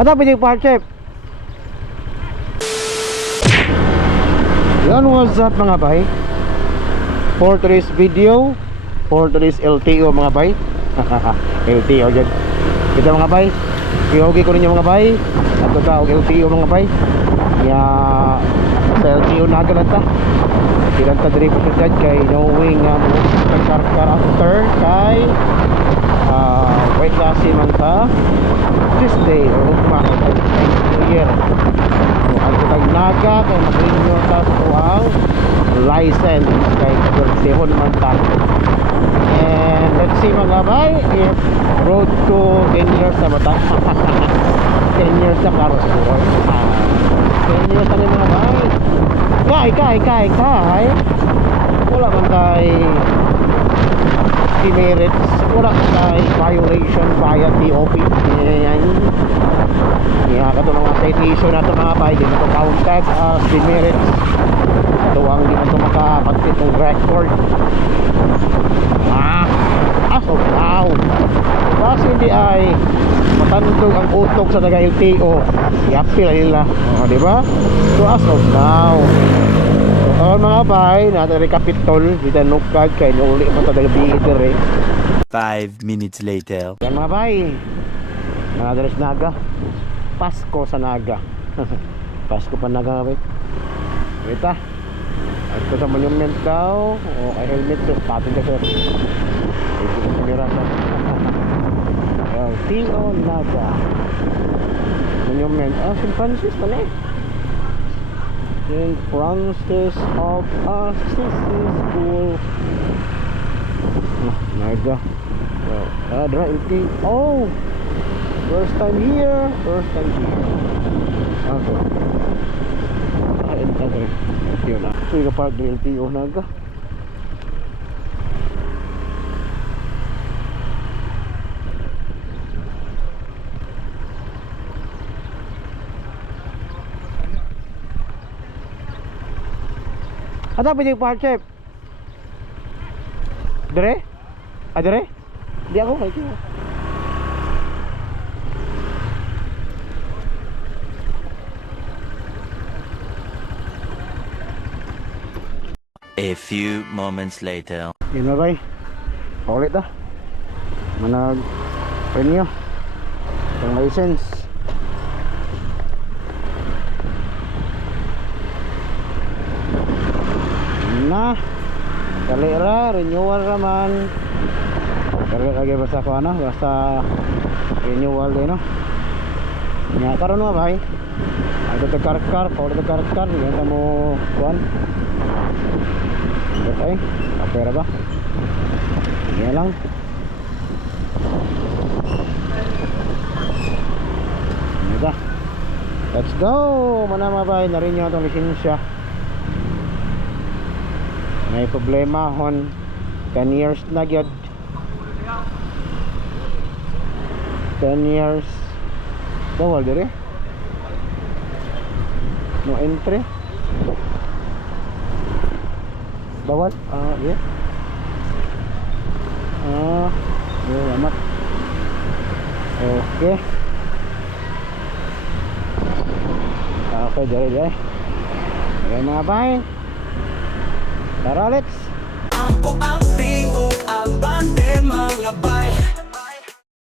Ada pa yung part chef. Yan, what's up mga bay? For today's video, for today's LTO mga bay. LTO dyan. Kita mga bay, ihogi ko ninyo mga bay. At ito og LTO mga bay. Kaya sa LTO na agad ta. Kinanta diri po siya kay knowing pagkarkar after kay wait kasi man ta Tuesday o umaga New Year. So ang tutag naga kay mag-renew ta sa ang license kay kagursihon man ta. And let's see mga bay if road to 10 years na ba ta? 10 years na karos ko 10 years na rin mga bay. Kay wala man tayo demerits, wala man tayo violation via TOP. Kaya kato mga citation na ito mga bay, di na ito counted as demerits. Ito ang di na ito makapagsit ng record. As of now, kasi hindi ay matandog ang utok sa taga LTO, i-appeal nila, diba? So as of now, so mga bay, natin recapitol dito nukag kay uli mo sa dalabihider 5 minutes later. Yan mga bay, mga naga, Pasko sa naga. Pasko pa naga bay. Wait at ito sa monument daw, o kay helmet sir, patin ka sir. Ito sa kamera sir. LTO naga monument, St. Francis man St. Francis of Assisi School. Naga. Dra LTO. First time here. Okay. Okay. Yun na. So yung park ng LTO naga. Ada pa yung park chef? Dire? Dire? Di ako may tiyo. A few moments later. Yun na bay. Paulit ah. Manag renew ang license. Na kalera renewal raman. Kalera lagi basta ko ano, basta renewal din no. Nya karon mo bay. Ada tekarkar, paulit tekarkar, yan mo kuan. Okay, kapera ba? Yan lang. Ano. Let's go! Mana mabay, narin nyo itong lisensya. May problema hon 10 years na gyud. 10 years bawal dire. No entry. Bawal? Yeah. Amat. Okay. Okay, jari. Ayan mga bay. Tara, let's. Ako ang tingog ang bande mga bay.